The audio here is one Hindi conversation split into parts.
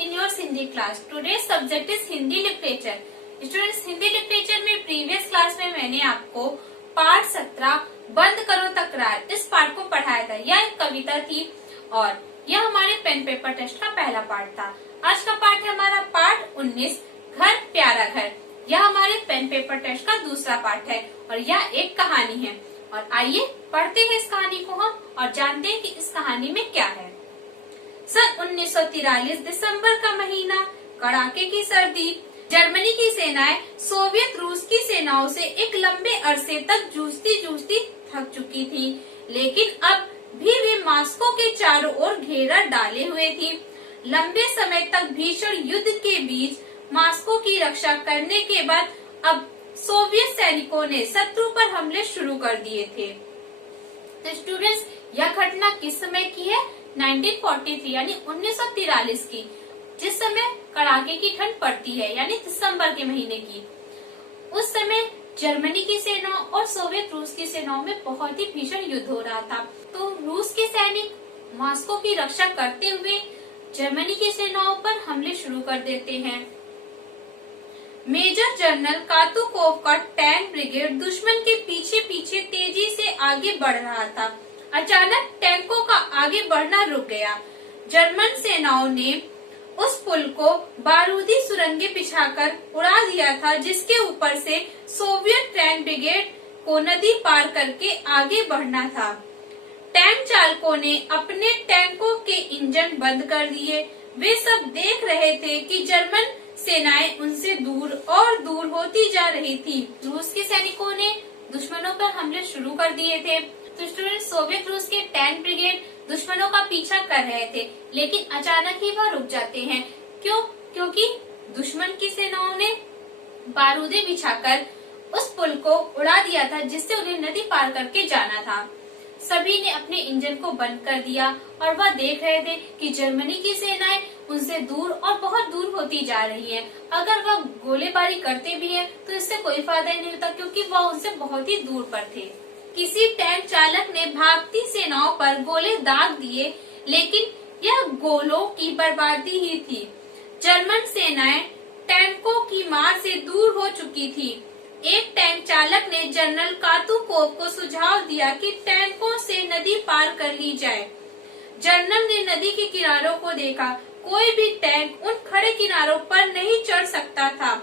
in your Hindi class. Today's subject is Hindi literature. Students, Hindi literature में प्रीवियस क्लास में मैंने आपको पाठ 17 बंद करो तकरार इस पाठ को पढ़ाया था। यह एक कविता थी और यह हमारे पेन पेपर टेस्ट का पहला पाठ था। आज का पाठ है हमारा पाठ 19 घर प्यारा घर। यह हमारे पेन पेपर टेस्ट का दूसरा पाठ है और यह एक कहानी है। और आइए पढ़ते हैं इस कहानी को हम और जानते हैं कि इस कहानी में क्या है। सन 1943 दिसंबर का महीना, कड़ाके की सर्दी। जर्मनी की सेनाएं सोवियत रूस की सेनाओं से एक लंबे अरसे तक जूझती थक चुकी थी, लेकिन अब भी वे मास्को के चारों ओर घेरा डाले हुए थी। लंबे समय तक भीषण युद्ध के बीच मास्को की रक्षा करने के बाद अब सोवियत सैनिकों ने शत्रु पर हमले शुरू कर दिए थे। तो स्टूडेंट्स, यह घटना किस समय की है? 1943 यानी 1943 की, जिस समय कड़ाके की ठंड पड़ती है यानी दिसंबर के महीने की। उस समय जर्मनी की सेनाओं और सोवियत रूस की सेनाओं में बहुत ही भीषण युद्ध हो रहा था। तो रूस के सैनिक मास्को की रक्षा करते हुए जर्मनी की सेनाओं पर हमले शुरू कर देते हैं। मेजर जनरल कातुकोव का टैंक ब्रिगेड दुश्मन के पीछे तेजी से आगे बढ़ रहा था। अचानक टैंकों का आगे बढ़ना रुक गया। जर्मन सेनाओं ने उस पुल को बारूदी सुरंगें बिछाकर उड़ा दिया था, जिसके ऊपर से सोवियत टैंक ब्रिगेड को नदी पार करके आगे बढ़ना था। टैंक चालकों ने अपने टैंकों के इंजन बंद कर दिए। वे सब देख रहे थे कि जर्मन सेनाएं उनसे दूर और दूर होती जा रही थी। रूस के सैनिकों ने दुश्मनों पर हमले शुरू कर दिए थे। तो स्टूडेंट, सोवियत रूस के टैंक ब्रिगेड दुश्मनों का पीछा कर रहे थे, लेकिन अचानक ही वह रुक जाते हैं। क्यों? क्योंकि दुश्मन की सेनाओं ने बारूदे बिछाकर उस पुल को उड़ा दिया था, जिससे उन्हें नदी पार करके जाना था। सभी ने अपने इंजन को बंद कर दिया और वह देख रहे थे कि जर्मनी की सेनाएं उनसे दूर और बहुत दूर होती जा रही हैं। अगर वह गोलीबारी करते भी हैं तो इससे कोई फायदा ही नहीं होता, क्योंकि वह उनसे बहुत ही दूर पर थे। किसी टैंक चालक ने भागती सेनाओं पर गोले दाग दिए, लेकिन यह गोलों की बर्बादी ही थी। जर्मन सेनाएं टैंकों की मार से दूर हो चुकी थी। एक टैंक चालक ने जनरल कातुकोव को सुझाव दिया कि टैंकों से नदी पार कर ली जाए। जनरल ने नदी के किनारों को देखा। कोई भी टैंक उन खड़े किनारों पर नहीं चढ़ सकता था।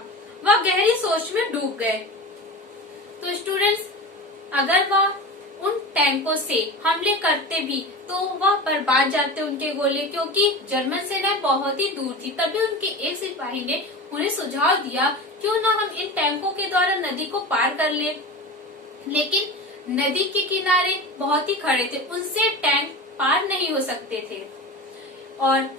वह गहरी सोच में डूब गए। तो स्टूडेंट्स, अगर वह उन टैंकों से हमले करते भी तो वह बर्बाद जाते उनके गोले, क्योंकि जर्मन सेना बहुत ही दूर थी। तभी उनके एक सिपाही ने उन्हें सुझाव दिया, क्यों ना हम इन टैंकों के द्वारा नदी को पार कर ले। लेकिन नदी के किनारे बहुत ही खड़े थे, उनसे टैंक पार नहीं हो सकते थे। और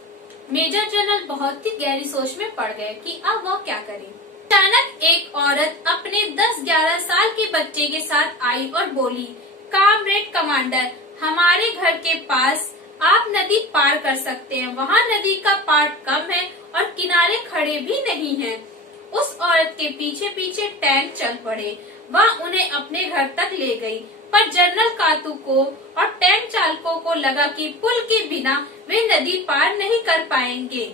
मेजर जनरल बहुत ही गहरी सोच में पड़ गए कि अब वह क्या करें। अचानक एक औरत अपने 10-11 साल के बच्चे के साथ आई और बोली, कामरेड कमांडर, हमारे घर के पास आप नदी पार कर सकते हैं। वहाँ नदी का पाट कम है और किनारे खड़े भी नहीं हैं। उस औरत के पीछे टैंक चल पड़े। वह उन्हें अपने घर तक ले गई, पर जनरल कातुकोव और टैंक चालकों को लगा कि पुल के बिना वे नदी पार नहीं कर पाएंगे।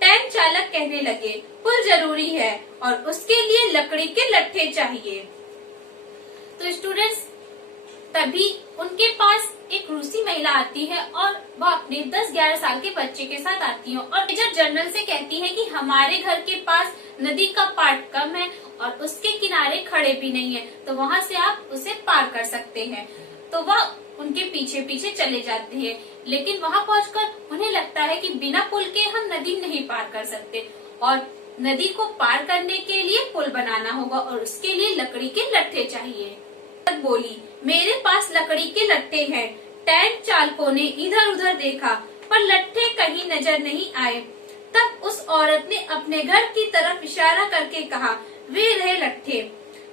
टैंक चालक कहने लगे, पुल जरूरी है और उसके लिए लकड़ी के लट्ठे चाहिए। तो स्टूडेंट्स, तभी उनके पास एक रूसी महिला आती है और वह अपने 10-11 साल के बच्चे के साथ आती है और मेजर जनरल से कहती है कि हमारे घर के पास नदी का पाट कम है और उसके किनारे खड़े भी नहीं है, तो वहाँ से आप उसे पार कर सकते हैं। तो वह उनके पीछे चले जाते हैं, लेकिन वहाँ पहुंचकर उन्हें लगता है कि बिना पुल के हम नदी नहीं पार कर सकते और नदी को पार करने के लिए पुल बनाना होगा और उसके लिए लकड़ी के लट्ठे चाहिए। बोली, मेरे पास लकड़ी के लट्ठे हैं। टैंक चालकों ने इधर उधर देखा, पर लट्ठे कहीं नजर नहीं आए। तब उस औरत ने अपने घर की तरफ इशारा करके कहा, वे रहे लट्ठे,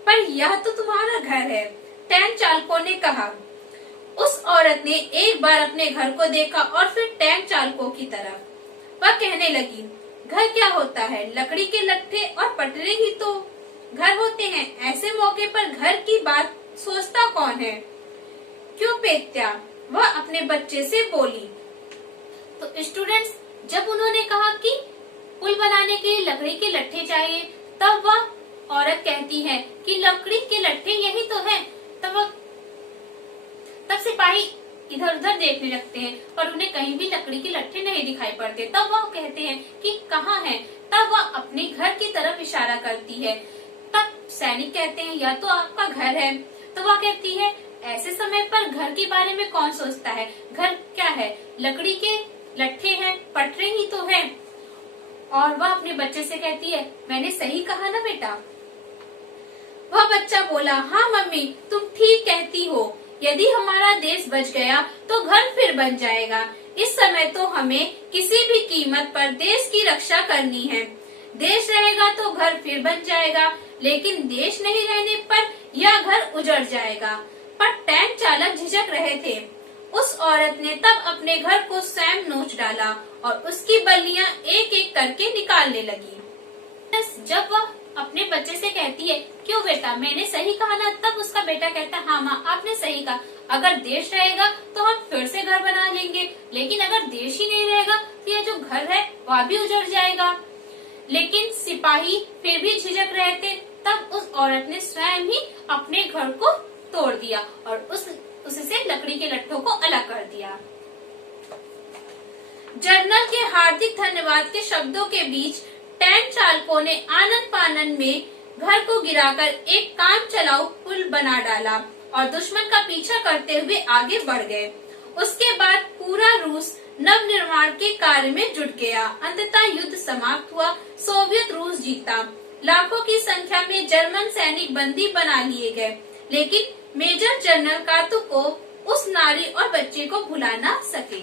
पर यह तो तुम्हारा घर है। टैंक चालकों ने कहा। उस औरत ने एक बार अपने घर को देखा और फिर टैंक चालकों की तरफ। वह कहने लगी, घर क्या होता है? लकड़ी के लट्ठे और पटरे ही तो घर होते हैं। ऐसे मौके पर घर की बात सोचता कौन है? क्यों पेत्या? वह अपने बच्चे से बोली। तो स्टूडेंट्स, जब उन्होंने कहा कि बनाने के लिए लकड़ी के लट्ठे चाहिए। तब वह औरत कहती है कि लकड़ी के लट्ठे यही तो हैं। तब सिपाही इधर उधर देखने लगते हैं पर उन्हें कहीं भी लकड़ी के लट्ठे नहीं दिखाई पड़ते। तब वह कहते हैं कि कहाँ हैं। तब वह अपने घर की तरफ इशारा करती है। तब सैनिक कहते हैं यह तो आपका घर है। तो वह कहती है ऐसे समय पर घर के बारे में कौन सोचता है, घर क्या है, लकड़ी के लट्ठे हैं, पटरे ही तो है। और वह अपने बच्चे से कहती है मैंने सही कहा ना बेटा। वह बच्चा बोला हाँ मम्मी तुम ठीक कहती हो, यदि हमारा देश बच गया तो घर फिर बन जाएगा। इस समय तो हमें किसी भी कीमत पर देश की रक्षा करनी है। देश रहेगा तो घर फिर बन जाएगा, लेकिन देश नहीं रहने पर यह घर उजड़ जाएगा। पर टैंक चालक झिझक रहे थे। उस औरत ने तब अपने घर को स्वयं नोच डाला और उसकी बल्लियां एक एक करके निकालने लगी। जब वह अपने बच्चे से कहती है क्यों बेटा मैंने सही कहा ना, तब उसका बेटा कहता है हाँ माँ आपने सही कहा, अगर देश रहेगा तो हम फिर से घर बना लेंगे, लेकिन अगर देश ही नहीं रहेगा तो यह जो घर है वह भी उजड़ जाएगा। लेकिन सिपाही फिर भी झिझक रहे थे। तब उस औरत ने स्वयं ही अपने घर को तोड़ दिया और उससे लकड़ी के लट्ठों को अलग कर दिया। जनरल के हार्दिक धन्यवाद के शब्दों के बीच टैंक चालकों ने आनन फानन में घर को गिराकर एक काम चलाऊ पुल बना डाला और दुश्मन का पीछा करते हुए आगे बढ़ गए। उसके बाद पूरा रूस नव निर्माण के कार्य में जुट गया। अंततः युद्ध समाप्त हुआ, सोवियत रूस जीता। लाखों की संख्या में जर्मन सैनिक बंदी बना लिए गए, लेकिन मेजर जनरल कातुकोव उस नारी और बच्चे को भुला ना सके।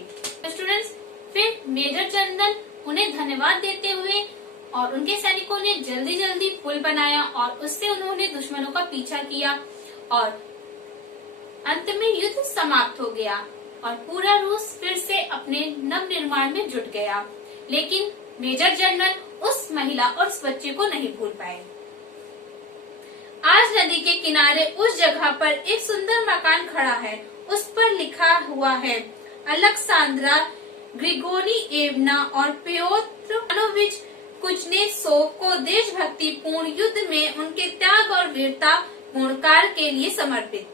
स्टूडेंट्स, फिर मेजर जनरल उन्हें धन्यवाद देते हुए और उनके सैनिकों ने जल्दी जल्दी पुल बनाया और उससे उन्होंने दुश्मनों का पीछा किया और अंत में युद्ध समाप्त हो गया और पूरा रूस फिर से अपने नव निर्माण में जुट गया। लेकिन मेजर जनरल उस महिला और उस बच्चे को नहीं भूल पाए। आज नदी के किनारे उस जगह पर एक सुंदर मकान खड़ा है। उस पर लिखा हुआ है अलेक्सांद्रा ग्रिगोरिएवना और प्योत्र इवानोविच कुजनेत्सोव को देशभक्ति पूर्ण युद्ध में उनके त्याग और वीरता पूर्ण कार्य के लिए समर्पित।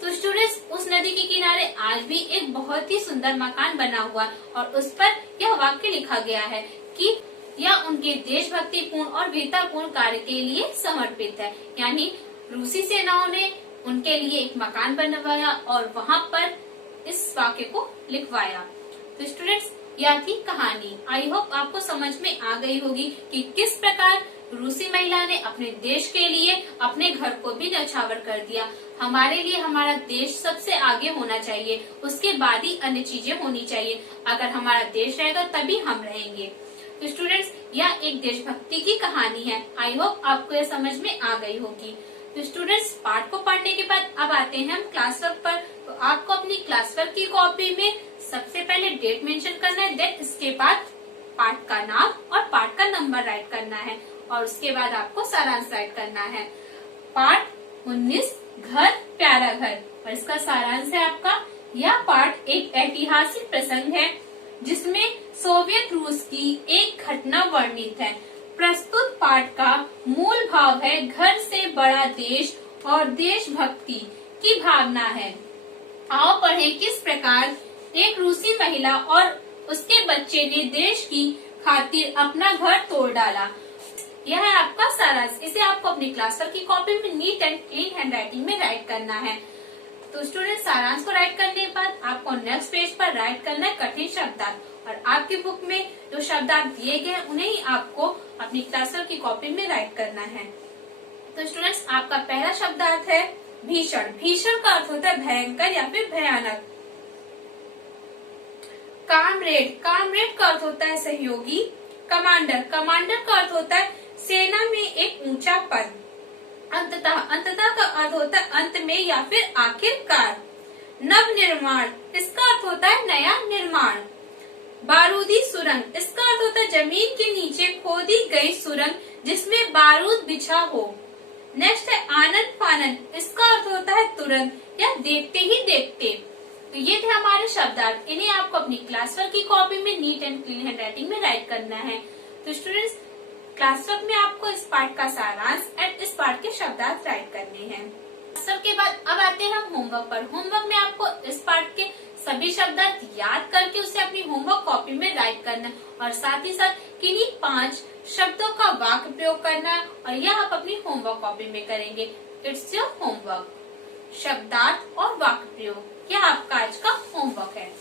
तो स्टूडेंट्स, उस नदी के किनारे आज भी एक बहुत ही सुंदर मकान बना हुआ और उस पर यह वाक्य लिखा गया है कि यह उनके देशभक्ति पूर्ण और वीरता पूर्ण कार्य के लिए समर्पित है। यानी रूसी सेनाओं ने उनके लिए एक मकान बनवाया और वहाँ पर इस वाक्य को लिखवाया। तो स्टूडेंट्स, यह थी कहानी। आई होप आपको समझ में आ गई होगी कि किस प्रकार रूसी महिला ने अपने देश के लिए अपने घर को भी न्यौछावर कर दिया। हमारे लिए हमारा देश सबसे आगे होना चाहिए, उसके बाद ही अन्य चीजें होनी चाहिए। अगर हमारा देश रहेगा तभी हम रहेंगे। तो स्टूडेंट्स, यह एक देशभक्ति की कहानी है। आई होप आपको यह समझ में आ गई होगी। तो स्टूडेंट्स, पाठ को पढ़ने के बाद अब आते हैं हम क्लास वर्क पर। तो आपको अपनी क्लास वर्क की कॉपी में सबसे पहले डेट मेंशन करना है, देन इसके बाद पाठ का नाम और पाठ का नंबर राइट करना है और उसके बाद आपको सारांश राइट करना है। पाठ 19 घर प्यारा घर, और इसका सारांश है आपका यह पाठ एक ऐतिहासिक प्रसंग है जिसमें सोवियत रूस की एक घटना वर्णित है। प्रस्तुत पाठ का मूल भाव है घर से बड़ा देश और देशभक्ति की भावना है। आओ पढ़ें किस प्रकार एक रूसी महिला और उसके बच्चे ने देश की खातिर अपना घर तोड़ डाला। यह है आपका सारांश। इसे आपको अपनी क्लास वर्क की कॉपी में neat and clean hand writing में राइट करना है। तो स्टूडेंट, सारांश को राइट करने के बाद आपको नेक्स्ट पेज पर राइट करना है कठिन शब्दार्थ, और आपकी बुक में जो शब्दार्थ दिए गए उन्हें ही आपको अपनी क्लास वर्क की कॉपी में राइट करना है। तो स्टूडेंट्स, आपका पहला शब्दार्थ है भीषण। भीषण का अर्थ होता है भयंकर या फिर भयानक। कामरेड, कामरेड का अर्थ होता है सहयोगी। कमांडर, कमांडर का अर्थ होता है सेना में एक ऊंचा पद। अंततः, अंततः का अर्थ होता है अंत में या फिर आखिरकार। नव निर्माण, इसका अर्थ होता है नया निर्माण। बारूदी सुरंग, इसका अर्थ होता है जमीन के नीचे खोदी गई सुरंग जिसमें बारूद बिछा हो। नेक्स्ट है आनन फानन, इसका अर्थ होता है तुरंत या देखते ही देखते। तो ये थे हमारे शब्दार्थ। इन्हें आपको अपनी क्लास वर्क की कॉपी में neat and clean hand writing में राइट करना है। तो स्टूडेंट्स, क्लास वर्क में आपको इस पार्ट का सारांश एंड इस पार्ट के शब्दार्थ राइट करने हैं। सबके बाद अब आते हैं हम होमवर्क पर। होमवर्क में आपको इस पार्ट के सभी शब्दार्थ याद करके उसे अपनी होमवर्क कॉपी में राइट करना है और साथ ही साथ किन्हीं 5 शब्दों का वाक्य प्रयोग करना है और यह आप अपनी होमवर्क कॉपी में करेंगे। It's your homework. शब्दार्थ और वाक्य प्रयोग, यह आपका आज का होमवर्क है।